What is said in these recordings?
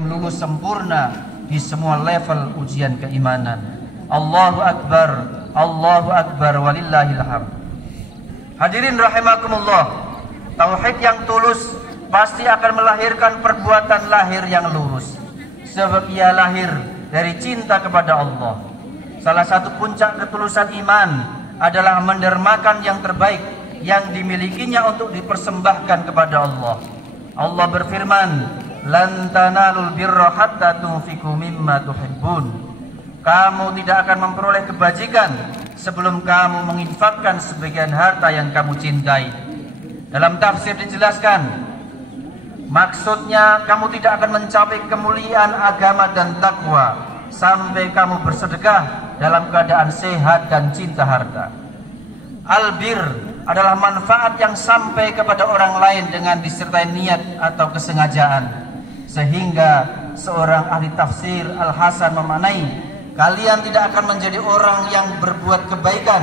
lulus sempurna di semua level ujian keimanan. Allahu Akbar walillahil hamd. Hadirin rahimakumullah, tauhid yang tulus pasti akan melahirkan perbuatan lahir yang lurus, sebab ia lahir dari cinta kepada Allah. Salah satu puncak ketulusan iman adalah mendermakan yang terbaik yang dimilikinya untuk dipersembahkan kepada Allah. Allah berfirman, "Lan tanalul birra hatta tunfiqu mimma tuhibbun." Kamu tidak akan memperoleh kebajikan sebelum kamu menginfakkan sebagian harta yang kamu cintai. Dalam tafsir dijelaskan, maksudnya kamu tidak akan mencapai kemuliaan agama dan takwa sampai kamu bersedekah dalam keadaan sehat dan cinta harta. Albir adalah manfaat yang sampai kepada orang lain dengan disertai niat atau kesengajaan, sehingga seorang ahli tafsir Al-Hasan memaknai, kalian tidak akan menjadi orang yang berbuat kebaikan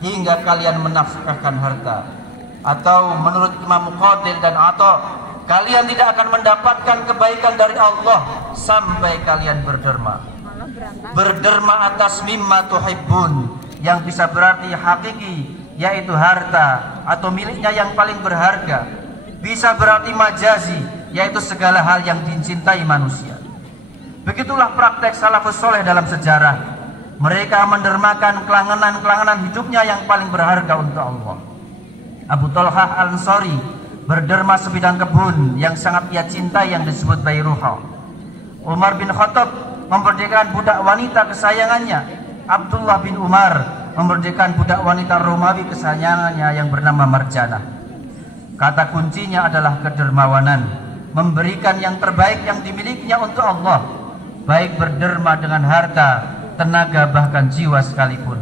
hingga kalian menafkahkan harta. Atau menurut Imam Muqatil dan Atha, kalian tidak akan mendapatkan kebaikan dari Allah sampai kalian berderma. Berderma atas mimma tuhibbun, yang bisa berarti hakiki, yaitu harta atau miliknya yang paling berharga. Bisa berarti majazi, yaitu segala hal yang dicintai manusia. Begitulah praktek salafus soleh dalam sejarah. Mereka mendermakan kelangenan-kelangenan hidupnya yang paling berharga untuk Allah. Abu Talhah Al-Ansari berderma sebidang kebun yang sangat ia cintai yang disebut Bayruha. Umar bin Khattab memerdekakan budak wanita kesayangannya. Abdullah bin Umar memerdekakan budak wanita Romawi kesayangannya yang bernama Marjanah. Kata kuncinya adalah kedermawanan, memberikan yang terbaik yang dimilikinya untuk Allah, baik berderma dengan harta, tenaga, bahkan jiwa sekalipun.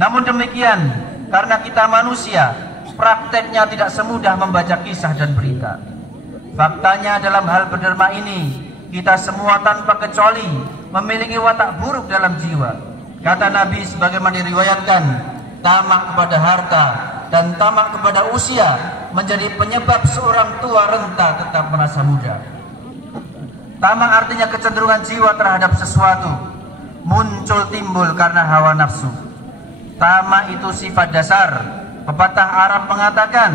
Namun demikian, karena kita manusia, prakteknya tidak semudah membaca kisah dan berita. Faktanya dalam hal berderma ini, kita semua tanpa kecuali memiliki watak buruk dalam jiwa. Kata Nabi sebagaimana diriwayatkan, tamak kepada harta dan tamak kepada usia menjadi penyebab seorang tua renta tetap merasa muda. Tamak artinya kecenderungan jiwa terhadap sesuatu, muncul timbul karena hawa nafsu. Tamak itu sifat dasar. Pepatah Arab mengatakan,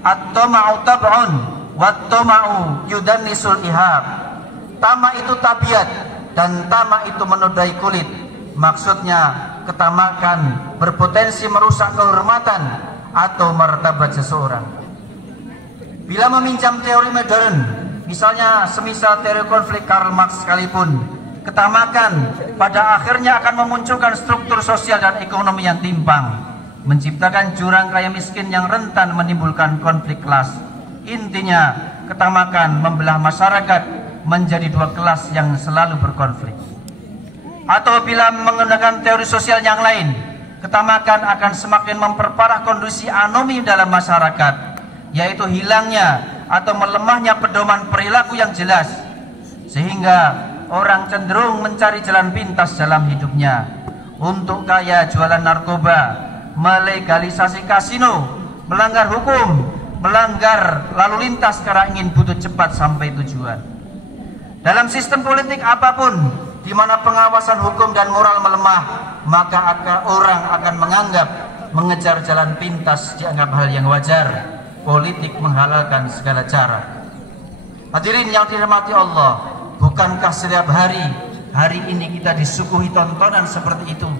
at-tama'u tab'un wat-tama'u yudannisul ihab. Tamak itu tabiat dan tamak itu menodai kulit. Maksudnya ketamakan berpotensi merusak kehormatan atau martabat seseorang. Bila meminjam teori modern, misalnya semisal teori konflik Karl Marx sekalipun, ketamakan pada akhirnya akan memunculkan struktur sosial dan ekonomi yang timpang, menciptakan jurang kaya miskin yang rentan menimbulkan konflik kelas. Intinya, ketamakan membelah masyarakat menjadi dua kelas yang selalu berkonflik. Atau bila menggunakan teori sosial yang lain, ketamakan akan semakin memperparah kondisi anomi dalam masyarakat, yaitu hilangnya atau melemahnya pedoman perilaku yang jelas, sehingga orang cenderung mencari jalan pintas dalam hidupnya. Untuk kaya jualan narkoba, melegalisasi kasino, melanggar hukum, melanggar lalu lintas karena ingin butuh cepat sampai tujuan. Dalam sistem politik apapun, di mana pengawasan hukum dan moral melemah, maka orang akan menganggap mengejar jalan pintas dianggap hal yang wajar. Politik menghalalkan segala cara. Hadirin yang dirahmati Allah, bukankah setiap hari ini kita disuguhi tontonan seperti itu?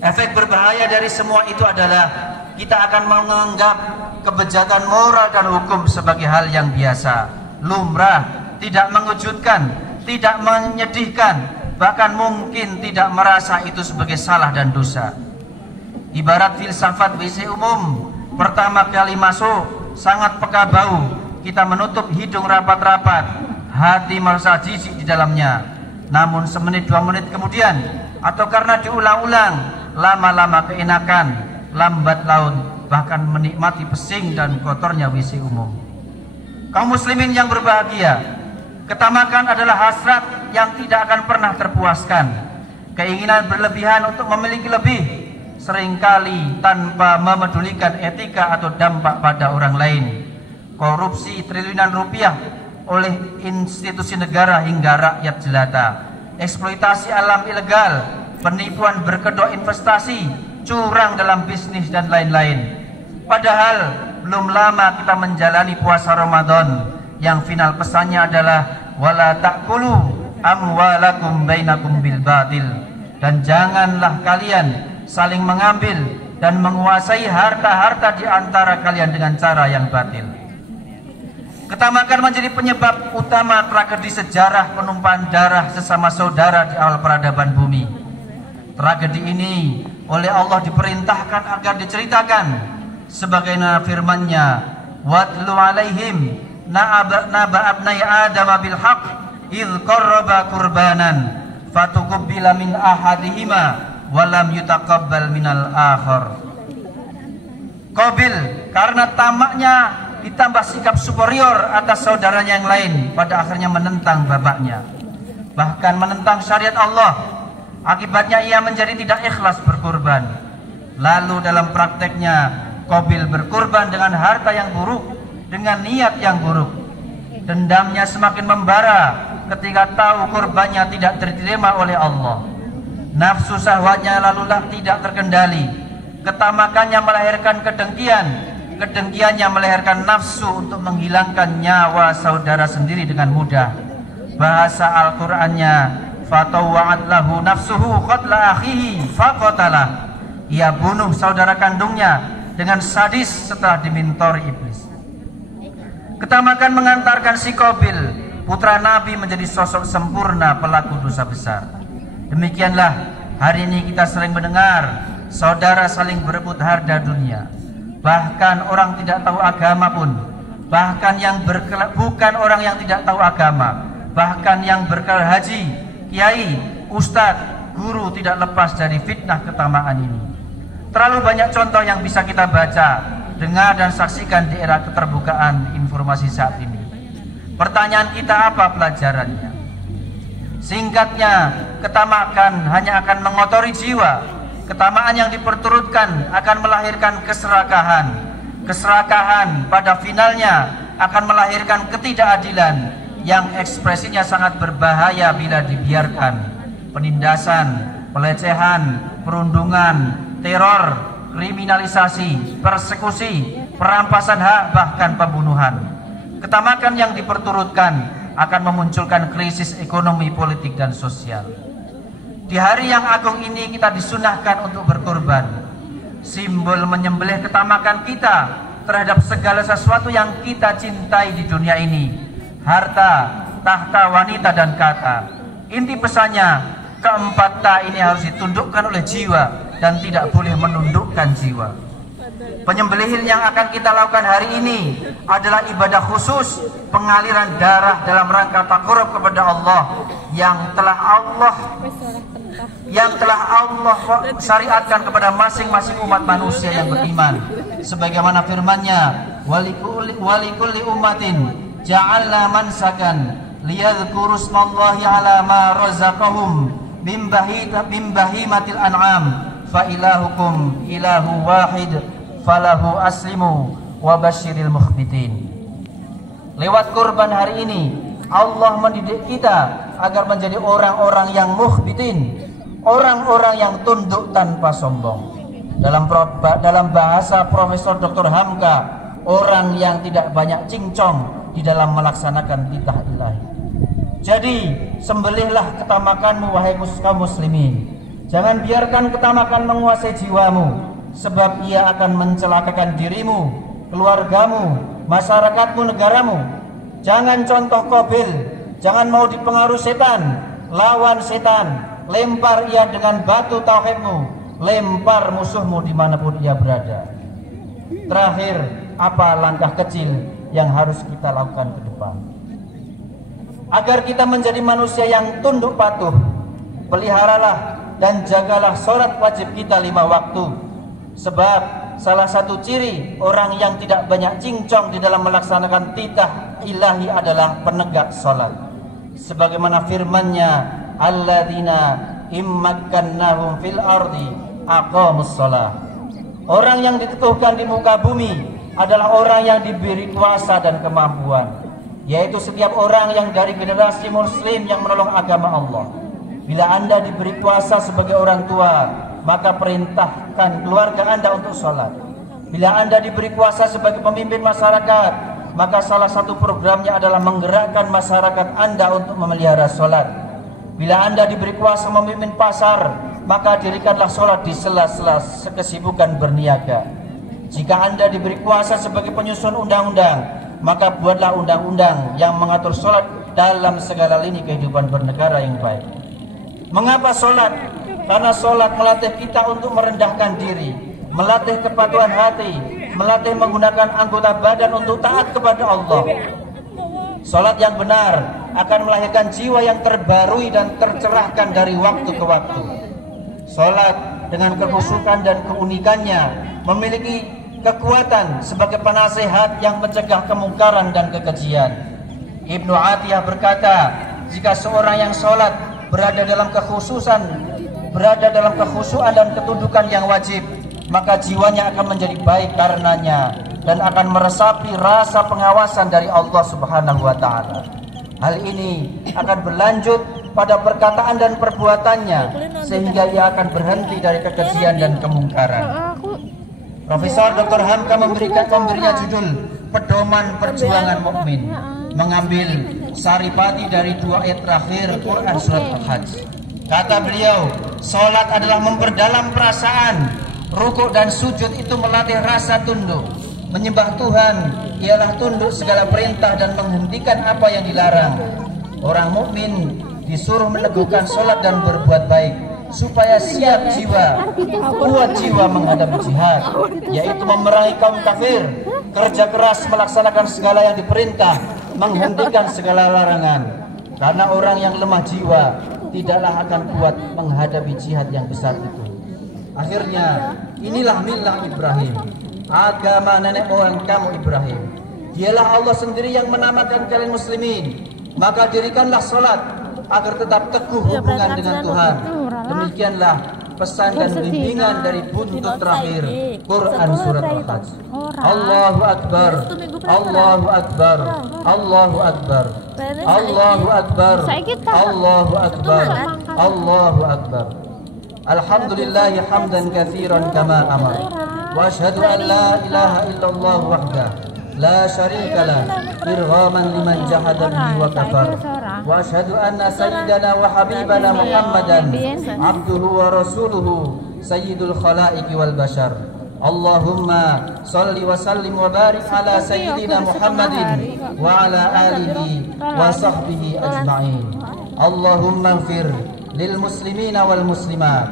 Efek berbahaya dari semua itu adalah kita akan menganggap kebejatan moral dan hukum sebagai hal yang biasa, lumrah, tidak mengejutkan, tidak menyedihkan, bahkan mungkin tidak merasa itu sebagai salah dan dosa. Ibarat filsafat WC umum, pertama kali masuk sangat peka bau, kita menutup hidung rapat-rapat, hati merasa jijik di dalamnya. Namun semenit 2 menit kemudian, atau karena diulang-ulang, lama-lama keenakan, lambat laun bahkan menikmati pesing dan kotornya WC umum. Kaum muslimin yang berbahagia, ketamakan adalah hasrat yang tidak akan pernah terpuaskan. Keinginan berlebihan untuk memiliki lebih, seringkali tanpa memedulikan etika atau dampak pada orang lain. Korupsi triliunan rupiah oleh institusi negara hingga rakyat jelata. Eksploitasi alam ilegal, penipuan berkedok investasi, curang dalam bisnis dan lain-lain. Padahal belum lama kita menjalani puasa Ramadan yang final pesannya adalah wala ta'kulu amwalakum bainakum bil batil, dan janganlah kalian saling mengambil dan menguasai harta-harta di antara kalian dengan cara yang batil. Ketamakan menjadi penyebab utama tragedi sejarah penumpahan darah sesama saudara di awal peradaban bumi. Tragedi ini oleh Allah diperintahkan agar diceritakan sebagaimana firman-Nya, watlu alaihim naba abnai adam bil haqq idz qarraba qurbanan fatuqbila min ahadihima wa lam yutaqabbal minal akhar. Qabil karena tamaknya ditambah sikap superior atas saudaranya yang lain, pada akhirnya menentang bapaknya, bahkan menentang syariat Allah. Akibatnya ia menjadi tidak ikhlas berkorban. Lalu dalam prakteknya Qabil berkorban dengan harta yang buruk, dengan niat yang buruk. Dendamnya semakin membara ketika tahu korbannya tidak diterima oleh Allah. Nafsu syahwatnya lalulah tidak terkendali. Ketamakannya melahirkan kedengkian. Kedengkiannya melahirkan nafsu untuk menghilangkan nyawa saudara sendiri dengan mudah. Bahasa Al-Qur'annya, fatawa'at lahu nafsuhu qatla akhihi faqatalah. Ia bunuh saudara kandungnya dengan sadis setelah dimintori iblis. Ketamakan mengantarkan si Qabil, putra Nabi, menjadi sosok sempurna pelaku dosa besar. Demikianlah hari ini kita sering mendengar saudara saling berebut harta dunia. Bahkan orang tidak tahu agama pun, bahkan yang bukan orang yang tidak tahu agama, bahkan yang berkelar haji, kiai, ustadz, guru tidak lepas dari fitnah ketamaan ini. Terlalu banyak contoh yang bisa kita baca, dengar dan saksikan di era keterbukaan informasi saat ini. Pertanyaan kita, apa pelajarannya? Singkatnya, ketamakan hanya akan mengotori jiwa. Ketamaan yang diperturutkan akan melahirkan keserakahan. Keserakahan pada finalnya akan melahirkan ketidakadilan yang ekspresinya sangat berbahaya bila dibiarkan. Penindasan, pelecehan, perundungan, teror, kriminalisasi, persekusi, perampasan hak, bahkan pembunuhan. Ketamakan yang diperturutkan akan memunculkan krisis ekonomi, politik, dan sosial. Di hari yang agung ini kita disunahkan untuk berkorban. Simbol menyembelih ketamakan kita terhadap segala sesuatu yang kita cintai di dunia ini. Harta, tahta, wanita, dan kata. Inti pesannya, keempat ta ini harus ditundukkan oleh jiwa dan tidak boleh menundukkan jiwa. Penyembelihan yang akan kita lakukan hari ini adalah ibadah khusus, pengaliran darah dalam rangka takarrub kepada Allah yang telah Allah syariatkan kepada masing-masing umat manusia yang beriman. Sebagaimana firman-Nya, walikulli ummatin ja'alna mansakan liyadhkuru ismallahi ala ma razaqahum min bahimatil an'am fa ilahukum ilahu wahid falahu aslimu wa basyiril mukhbitin. Lewat kurban hari ini Allah mendidik kita agar menjadi orang-orang yang mukhbitin, orang-orang yang tunduk tanpa sombong. Dalam bahasa Profesor Dr. Hamka, orang yang tidak banyak cincong di dalam melaksanakan titah ilahi. Jadi sembelihlah ketamakanmu wahai kaum muslimin. Jangan biarkan ketamakan menguasai jiwamu, sebab ia akan mencelakakan dirimu, keluargamu, masyarakatmu, negaramu. Jangan contoh Qabil, jangan mau dipengaruhi setan. Lawan setan, lempar ia dengan batu tauhidmu, lempar musuhmu dimanapun ia berada. Terakhir, apa langkah kecil yang harus kita lakukan ke depan agar kita menjadi manusia yang tunduk patuh? Peliharalah dan jagalah sholat wajib kita 5 waktu. Sebab salah satu ciri orang yang tidak banyak cincong di dalam melaksanakan titah ilahi adalah penegak sholat. Sebagaimana firman-Nya, alladzina immakkannahum fil ardi aqamus sholah. Orang yang diteguhkan di muka bumi adalah orang yang diberi kuasa dan kemampuan. yaitu setiap orang yang dari generasi muslim yang menolong agama Allah. Bila Anda diberi kuasa sebagai orang tua, maka perintahkan keluarga Anda untuk sholat. Bila Anda diberi kuasa sebagai pemimpin masyarakat, maka salah satu programnya adalah menggerakkan masyarakat Anda untuk memelihara sholat. Bila Anda diberi kuasa memimpin pasar, maka dirikanlah sholat di sela-sela kesibukan berniaga. Jika Anda diberi kuasa sebagai penyusun undang-undang, maka buatlah undang-undang yang mengatur sholat dalam segala lini kehidupan bernegara yang baik. Mengapa sholat? Karena sholat melatih kita untuk merendahkan diri, melatih kepatuhan hati, melatih menggunakan anggota badan untuk taat kepada Allah. Sholat yang benar akan melahirkan jiwa yang terbarui dan tercerahkan dari waktu ke waktu. Sholat dengan kekhusyukan dan keunikannya memiliki kekuatan sebagai penasehat yang mencegah kemungkaran dan kekejian. Ibnu Atiyah berkata, jika seorang yang sholat berada dalam kekhusyuan dan ketundukan yang wajib, maka jiwanya akan menjadi baik karenanya dan akan meresapi rasa pengawasan dari Allah Subhanahu wa taala. Hal ini akan berlanjut pada perkataan dan perbuatannya sehingga ia akan berhenti dari kekejian dan kemungkaran. Profesor Dr. Hamka memberinya judul Pedoman Perjuangan Mukmin, mengambil saripati dari 2 ayat terakhir Quran surat Al-Hajj. Kata beliau, sholat adalah memperdalam perasaan. Rukuk dan sujud itu melatih rasa tunduk. Menyembah Tuhan ialah tunduk segala perintah dan menghentikan apa yang dilarang. Orang mukmin disuruh meneguhkan sholat dan berbuat baik supaya siap jiwa, kuat jiwa menghadapi jihad, yaitu memerangi kaum kafir, kerja keras melaksanakan segala yang diperintah, menghentikan segala larangan. Karena orang yang lemah jiwa tidaklah akan kuat menghadapi jihad yang besar itu. Akhirnya, inilah milah Ibrahim, agama nenek moyang kamu Ibrahim. Dialah Allah sendiri yang menamakan kalian muslimin. Maka dirikanlah sholat agar tetap teguh hubungan dengan Tuhan. Demikianlah pesan dan bimbingan dari buntut terakhir Quran surat Al-Hajj. Allahu Akbar, Allahu Akbar, Allahu Akbar, Allahu Akbar, Allahu Akbar, Allahu Akbar. Alhamdulillahi hamdan katsiran kama amar. Wa asyhadu an la ilaha illallah wahdah la syarika lah irghaman liman jahada bihi wa kafar. Wa asyhadu anna sayyidana wa habibana Muhammadan abduhu wa rasuluhu sayyidul khalaiqi wal bashar. Allahumma salli wa sallim wa barik ala sayyidina Muhammadin wa ala alihi wa sahbihi ajma'in. Allahumma ighfir lil muslimina wal muslimat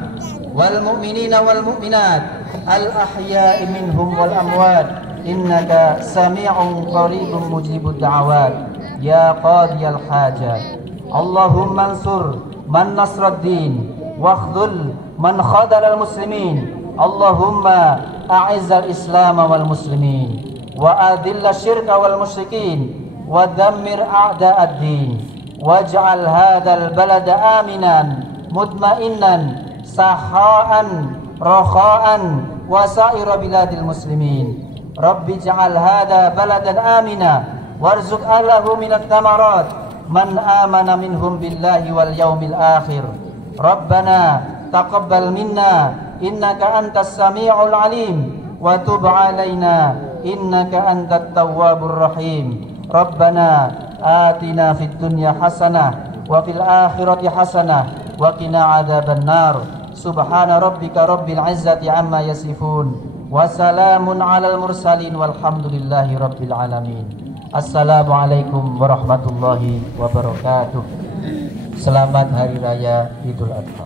wal mu'minina wal mu'minat al ahya'i minhum wal amwat innaka sami'un qaribun mujibud da'awat ya qadiyal hajat. Allahumma ansur man nasraddin wakhdhul man khadala al muslimin. Allahumma a'izzal islam wal muslimin wa adilla syirka wal musyrikin wa dammir a'da'ad din waj'al hadzal balada aminan mutma'innan saha'an rakha'an wa sa'ira biladil muslimin. Rabbi ja'al hadha baladan amina warzuq ahlahu minat thamarat man amana minhum billahi wal yaumil akhir. Rabbana taqabbal minna innaka antas sami'ul alim wa tub alaina innaka antat tawwabur rahim. Rabbana atina fid dunya hasanah wa fil akhirati hasanah wa qina adzaban nar. Subhana rabbika rabbil izzati amma yasifun wa salamun alal mursalin walhamdulillahi rabbil alamin. Assalamualaikum warahmatullahi wabarakatuh. Selamat Hari Raya Idul Adha.